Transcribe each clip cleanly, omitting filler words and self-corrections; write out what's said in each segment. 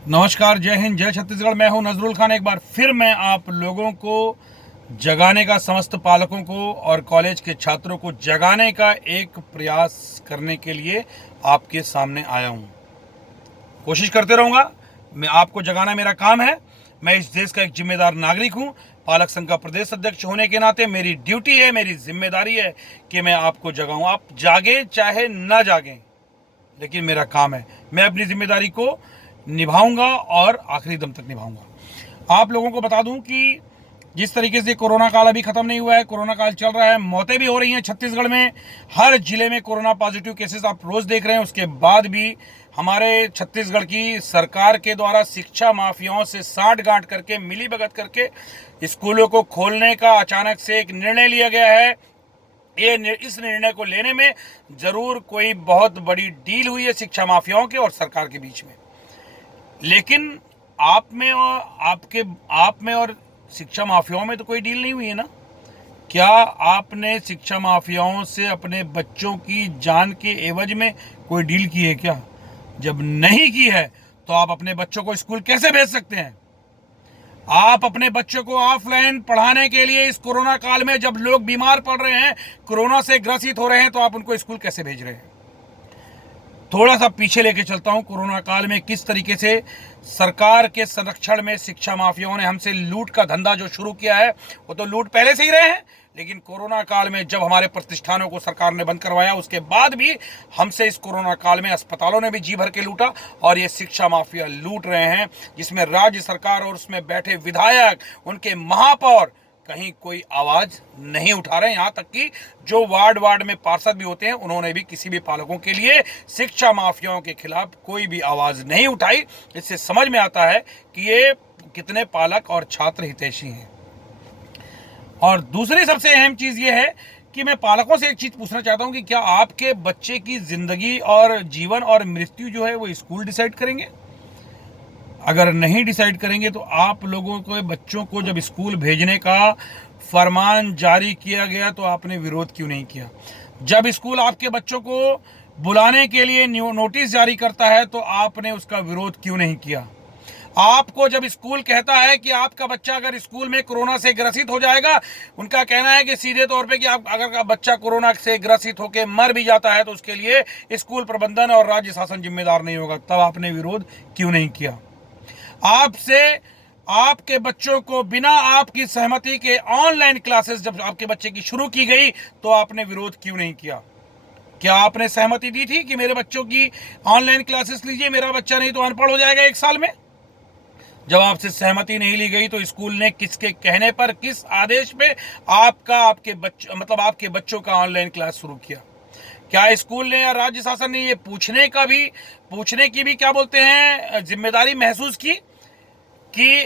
नमस्कार, जय हिंद, जय छत्तीसगढ़। मैं हूं नजरुल खान। एक बार फिर मैं आप लोगों को जगाने का, समस्त पालकों को और कॉलेज के छात्रों को जगाने का एक प्रयास करने के लिए आपके सामने आया हूं। कोशिश करते रहूंगा। मैं आपको जगाना मेरा काम है। मैं इस देश का एक जिम्मेदार नागरिक हूं। पालक संघ का प्रदेश अध्यक्ष होने के नाते मेरी ड्यूटी है, मेरी जिम्मेदारी है कि मैं आपको जगाऊं। आप जागे चाहे ना जागें, लेकिन मेरा काम है। मैं अपनी जिम्मेदारी को निभाऊंगा और आखिरी दम तक निभाऊंगा। आप लोगों को बता दूं कि जिस तरीके से कोरोना काल अभी खत्म नहीं हुआ है, कोरोना काल चल रहा है, मौतें भी हो रही हैं छत्तीसगढ़ में। हर जिले में कोरोना पॉजिटिव केसेस आप रोज देख रहे हैं। उसके बाद भी हमारे छत्तीसगढ़ की सरकार के द्वारा शिक्षा माफियाओं से साठ गांठ करके, मिली भगत करके स्कूलों को खोलने का अचानक से एक निर्णय लिया गया है। इस निर्णय को लेने में जरूर कोई बहुत बड़ी डील हुई है शिक्षा माफियाओं के और सरकार के बीच में, लेकिन आप में और शिक्षा माफियाओं में तो कोई डील नहीं हुई है ना। क्या आपने शिक्षा माफियाओं से अपने बच्चों की जान के एवज में कोई डील की है क्या? जब नहीं की है तो आप अपने बच्चों को स्कूल कैसे भेज सकते हैं? आप अपने बच्चों को ऑफलाइन पढ़ाने के लिए इस कोरोना काल में, जब लोग बीमार पड़ रहे हैं, कोरोना से ग्रसित हो रहे हैं, तो आप उनको स्कूल कैसे भेज रहे हैं? थोड़ा सा पीछे लेके चलता हूं। कोरोना काल में किस तरीके से सरकार के संरक्षण में शिक्षा माफियाओं ने हमसे लूट का धंधा जो शुरू किया है, वो तो लूट पहले से ही रहे हैं, लेकिन कोरोना काल में जब हमारे प्रतिष्ठानों को सरकार ने बंद करवाया, उसके बाद भी हमसे इस कोरोना काल में अस्पतालों ने भी जी भर के लूटा और ये शिक्षा माफिया लूट रहे हैं, जिसमें राज्य सरकार और उसमें बैठे विधायक, उनके महापौर कहीं कोई आवाज नहीं उठा रहे हैं। यहां तक कि जो वार्ड वार्ड में पार्षद भी होते हैं, उन्होंने भी किसी भी पालकों के लिए शिक्षा माफियाओं के खिलाफ कोई भी आवाज नहीं उठाई। इससे समझ में आता है कि ये कितने पालक और छात्र हितैषी हैं। और दूसरी सबसे अहम चीज ये है कि मैं पालकों से एक चीज पूछना चाहता हूं कि क्या आपके बच्चे की जिंदगी और जीवन और मृत्यु जो है वो स्कूल डिसाइड करेंगे? अगर नहीं डिसाइड करेंगे तो आप लोगों को, बच्चों को जब स्कूल भेजने का फरमान जारी किया गया तो आपने विरोध क्यों नहीं किया? जब स्कूल आपके बच्चों को बुलाने के लिए नोटिस जारी करता है तो आपने उसका विरोध क्यों नहीं किया? आपको जब स्कूल कहता है कि आपका बच्चा अगर स्कूल में कोरोना से ग्रसित हो जाएगा, उनका कहना है कि सीधे तौर पे कि आप अगर बच्चा कोरोना से ग्रसित होकर मर भी जाता है तो उसके लिए स्कूल प्रबंधन और राज्य शासन जिम्मेदार नहीं होगा, तब आपने विरोध क्यों नहीं किया? आपसे आपके बच्चों को बिना आपकी सहमति के ऑनलाइन क्लासेस जब आपके बच्चे की शुरू की गई तो आपने विरोध क्यों नहीं किया? क्या आपने सहमति दी थी कि मेरे बच्चों की ऑनलाइन क्लासेस लीजिए, मेरा बच्चा नहीं तो अनपढ़ हो जाएगा एक साल में? जब आपसे सहमति नहीं ली गई तो स्कूल ने किसके कहने पर, किस आदेश पे आपके बच्चों का ऑनलाइन क्लास शुरू किया? क्या स्कूल ने या राज्य शासन ने ये पूछने की भी क्या बोलते हैं जिम्मेदारी महसूस की कि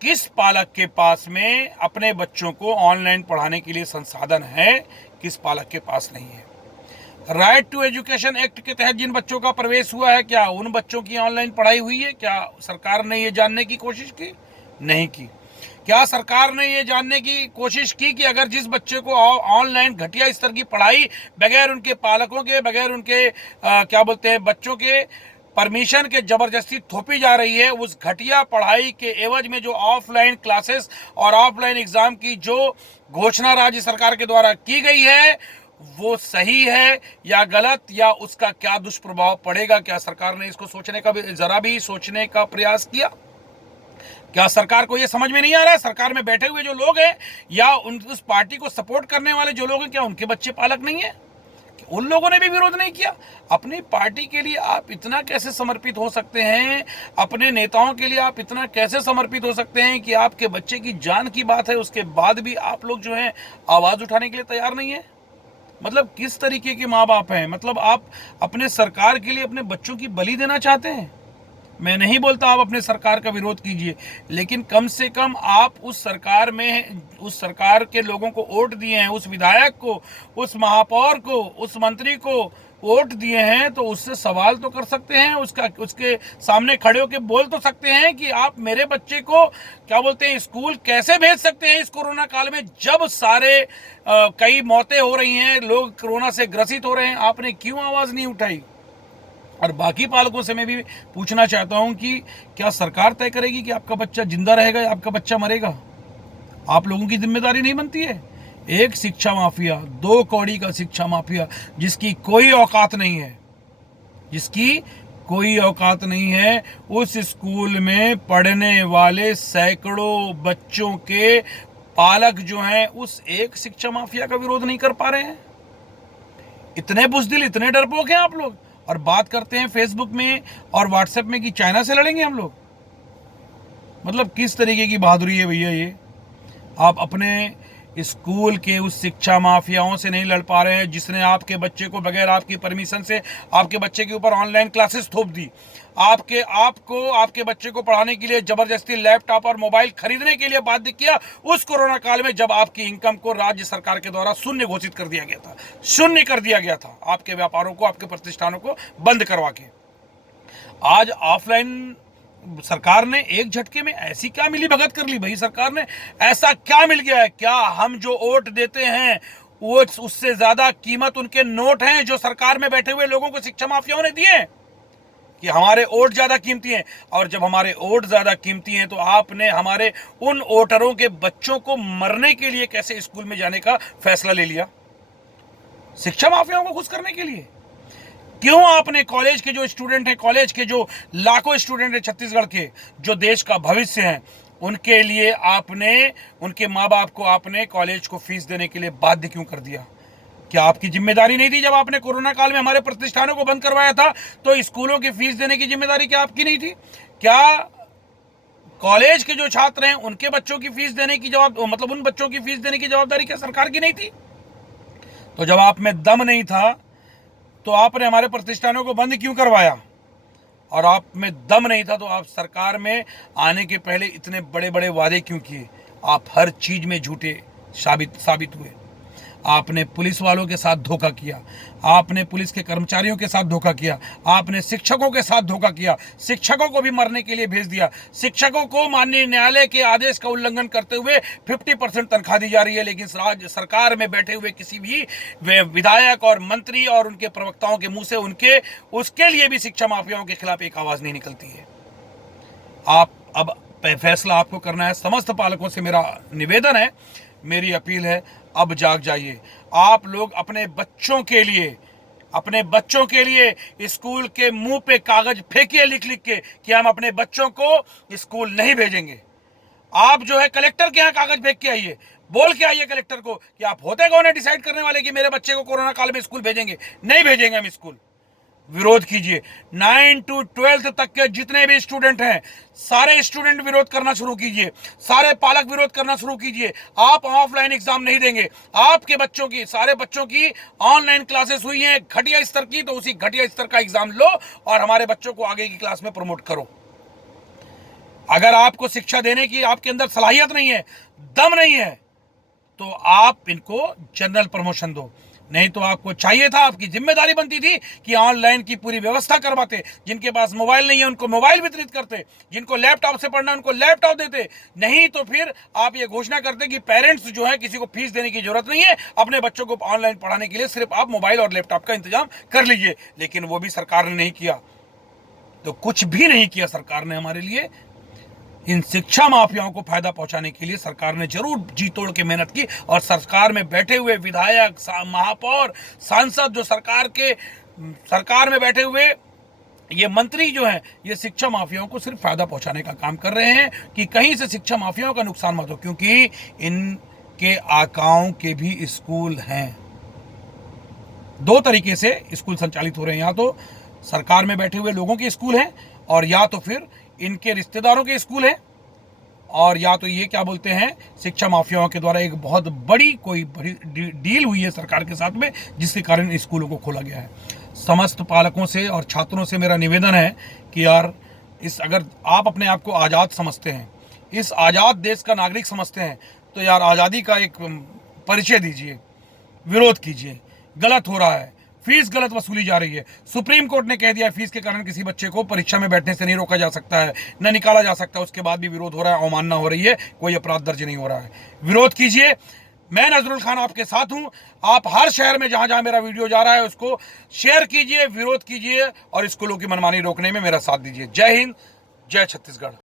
किस पालक के पास में अपने बच्चों को ऑनलाइन पढ़ाने के लिए संसाधन है, किस पालक के पास नहीं है? राइट टू एजुकेशन एक्ट के तहत जिन बच्चों का प्रवेश हुआ है, क्या उन बच्चों की ऑनलाइन पढ़ाई हुई है? क्या सरकार ने ये जानने की कोशिश की? नहीं की। क्या सरकार ने ये जानने की कोशिश की कि अगर जिस बच्चे को ऑनलाइन घटिया स्तर की पढ़ाई बगैर उनके पालकों के, बगैर उनके बच्चों के परमिशन के जबरदस्ती थोपी जा रही है, उस घटिया पढ़ाई के एवज में जो ऑफलाइन क्लासेस और ऑफलाइन एग्जाम की जो घोषणा राज्य सरकार के द्वारा की गई है, वो सही है या गलत, या उसका क्या दुष्प्रभाव पड़ेगा? क्या सरकार ने इसको सोचने का जरा भी सोचने का प्रयास किया? क्या सरकार को यह समझ में नहीं आ रहा है? सरकार में बैठे हुए जो लोग हैं या उस पार्टी को सपोर्ट करने वाले जो लोग हैं, क्या उनके बच्चे पालक नहीं है? उन लोगों ने भी विरोध नहीं किया? अपनी पार्टी के लिए आप इतना कैसे समर्पित हो सकते हैं? अपने नेताओं के लिए आप इतना कैसे समर्पित हो सकते हैं कि आपके बच्चे की जान की बात है, उसके बाद भी आप लोग जो हैं आवाज उठाने के लिए तैयार नहीं है? मतलब किस तरीके के माँ बाप हैं? मतलब आप अपने सरकार के लिए अपने बच्चों की बलि देना चाहते हैं? मैं नहीं बोलता आप अपने सरकार का विरोध कीजिए, लेकिन कम से कम आप उस सरकार के लोगों को वोट दिए हैं, उस विधायक को, उस महापौर को, उस मंत्री को वोट दिए हैं, तो उससे सवाल तो कर सकते हैं, उसके सामने खड़े होकर बोल तो सकते हैं कि आप मेरे बच्चे को स्कूल कैसे भेज सकते हैं इस कोरोना काल में, जब कई मौतें हो रही हैं, लोग कोरोना से ग्रसित हो रहे हैं? आपने क्यों आवाज नहीं उठाई? और बाकी पालकों से मैं भी पूछना चाहता हूं कि क्या सरकार तय करेगी कि आपका बच्चा जिंदा रहेगा या आपका बच्चा मरेगा? आप लोगों की जिम्मेदारी नहीं बनती है? एक शिक्षा माफिया, 2 कौड़ी का शिक्षा माफिया, जिसकी कोई औकात नहीं है, जिसकी कोई औकात नहीं है, उस स्कूल में पढ़ने वाले सैकड़ों बच्चों के पालक जो हैं उस एक शिक्षा माफिया का विरोध नहीं कर पा रहे हैं। इतने बुज़दिल, इतने डरपोक हैं आप लोग, और बात करते हैं फेसबुक में और व्हाट्सएप में कि चाइना से लड़ेंगे हम लोग। मतलब किस तरीके की बहादुरी है भैया ये? आप अपने स्कूल के उस शिक्षा माफियाओं से नहीं लड़ पा रहे हैं जिसने आपके बच्चे को बगैर आपकी परमिशन से आपके बच्चे के ऊपर ऑनलाइन क्लासेस थोप दी, आपके बच्चे को पढ़ाने के लिए जबरदस्ती लैपटॉप और मोबाइल खरीदने के लिए बाध्य किया उस कोरोना काल में, जब आपकी इनकम को राज्य सरकार के द्वारा शून्य घोषित कर दिया गया था, शून्य कर दिया गया था, आपके व्यापारों को, आपके प्रतिष्ठानों को बंद करवा के। आज ऑफलाइन सरकार ने एक झटके में ऐसी क्या मिली भगत कर ली भाई? सरकार ने ऐसा क्या मिल गया है? क्या हम जो वोट देते हैं वो उससे ज्यादा कीमत उनके नोट हैं जो सरकार में बैठे हुए लोगों को शिक्षा माफियाओं ने दिए? कि हमारे वोट ज्यादा कीमती हैं? और जब हमारे वोट ज्यादा कीमती हैं तो आपने हमारे उन वोटरों के बच्चों को मरने के लिए कैसे स्कूल में जाने का फैसला ले लिया? शिक्षा माफियाओं को खुश करने के लिए? क्यों आपने कॉलेज के जो स्टूडेंट हैं, कॉलेज के जो लाखों स्टूडेंट हैं छत्तीसगढ़ के, जो देश का भविष्य हैं, उनके लिए आपने, उनके माँ बाप को आपने कॉलेज को फीस देने के लिए बाध्य क्यों कर दिया? क्या आपकी जिम्मेदारी नहीं थी? जब आपने कोरोना काल में हमारे प्रतिष्ठानों को बंद करवाया था तो स्कूलों की फीस देने की जिम्मेदारी क्या आपकी नहीं थी? क्या कॉलेज के जो छात्र हैं उनके बच्चों की फीस देने की मतलब उन बच्चों की फीस देने की जवाबदारी क्या सरकार की नहीं थी? तो जब आप में दम नहीं था तो आपने हमारे प्रतिष्ठानों को बंद क्यों करवाया? और आप में दम नहीं था तो आप सरकार में आने के पहले इतने बड़े बड़े वादे क्यों किए? आप हर चीज में झूठे साबित हुए। आपने पुलिस वालों के साथ धोखा किया, आपने पुलिस के कर्मचारियों के साथ धोखा किया, आपने शिक्षकों के साथ धोखा किया, शिक्षकों को भी मरने के लिए भेज दिया। शिक्षकों को माननीय न्यायालय के आदेश का उल्लंघन करते हुए 50% तनख्वाह दी जा रही है, लेकिन राज्य सरकार में बैठे हुए किसी भी विधायक और मंत्री और उनके प्रवक्ताओं के मुंह से उसके लिए भी शिक्षा माफियाओं के खिलाफ एक आवाज नहीं निकलती है। आप अब फैसला आपको करना है। समस्त पालकों से मेरा निवेदन है, मेरी अपील है, अब जाग जाइए। आप लोग अपने बच्चों के लिए स्कूल के मुंह पे कागज फेंकिए लिख के कि हम अपने बच्चों को स्कूल नहीं भेजेंगे। आप जो है कलेक्टर के यहाँ कागज फेंक के आइए, बोल के आइए कलेक्टर को कि आप होते कौन है डिसाइड करने वाले कि मेरे बच्चे को कोरोना काल में स्कूल भेजेंगे? नहीं भेजेंगे हम स्कूल। विरोध कीजिए। 9 to 12 तक के जितने भी स्टूडेंट हैं, सारे स्टूडेंट विरोध करना शुरू कीजिए, सारे पालक विरोध करना शुरू कीजिए। आप ऑफलाइन एग्जाम नहीं देंगे, आपके बच्चों की, सारे बच्चों की ऑनलाइन क्लासेस हुई हैं घटिया स्तर की, तो उसी घटिया स्तर का एग्जाम लो और हमारे बच्चों को आगे की क्लास में प्रमोट करो। अगर आपको शिक्षा देने की आपके अंदर सलाहियत नहीं है, दम नहीं है, तो आप इनको जनरल प्रमोशन दो। नहीं तो आपको चाहिए था, आपकी जिम्मेदारी बनती थी कि ऑनलाइन की पूरी व्यवस्था करवाते। जिनके पास मोबाइल नहीं है उनको मोबाइल वितरित करते, जिनको लैपटॉप से पढ़ना उनको लैपटॉप देते। नहीं तो फिर आप ये घोषणा करते कि पेरेंट्स जो है किसी को फीस देने की जरूरत नहीं है, अपने बच्चों को ऑनलाइन पढ़ाने के लिए सिर्फ आप मोबाइल और लैपटॉप का इंतजाम कर लीजिए। लेकिन वो भी सरकार ने नहीं किया। तो कुछ भी नहीं किया सरकार ने हमारे लिए। इन शिक्षा माफियाओं को फायदा पहुंचाने के लिए सरकार ने जरूर जी तोड़ के मेहनत की, और सरकार में बैठे हुए विधायक, महापौर, सांसद, जो सरकार में बैठे हुए ये मंत्री जो हैं, ये शिक्षा माफियाओं को सिर्फ फायदा पहुंचाने का काम कर रहे हैं कि कहीं से शिक्षा माफियाओं का नुकसान मत हो, क्योंकि इनके आकाओं के भी स्कूल हैं। 2 तरीके से स्कूल संचालित हो रहे हैं, या तो सरकार में बैठे हुए लोगों के स्कूल हैं, और या तो फिर इनके रिश्तेदारों के स्कूल हैं, और या तो ये क्या बोलते हैं, शिक्षा माफियाओं के द्वारा एक बहुत बड़ी डील हुई है सरकार के साथ में, जिसके कारण स्कूलों को खोला गया है। समस्त पालकों से और छात्रों से मेरा निवेदन है कि यार अगर आप अपने आप को आज़ाद समझते हैं, इस आज़ाद देश का नागरिक समझते हैं, तो यार आज़ादी का एक परिचय दीजिए, विरोध कीजिए। गलत हो रहा है, फीस गलत वसूली जा रही है। सुप्रीम कोर्ट ने कह दिया फीस के कारण किसी बच्चे को परीक्षा में बैठने से नहीं रोका जा सकता है, न निकाला जा सकता, उसके बाद भी विरोध हो रहा है, अवमानना हो रही है, कोई अपराध दर्ज नहीं हो रहा है। विरोध कीजिए, मैं नजरुल खान आपके साथ हूं। आप हर शहर में जहां जहां मेरा वीडियो जा रहा है उसको शेयर कीजिए, विरोध कीजिए और स्कूलों की मनमानी रोकने में मेरा साथ दीजिए। जय हिंद, जय छत्तीसगढ़।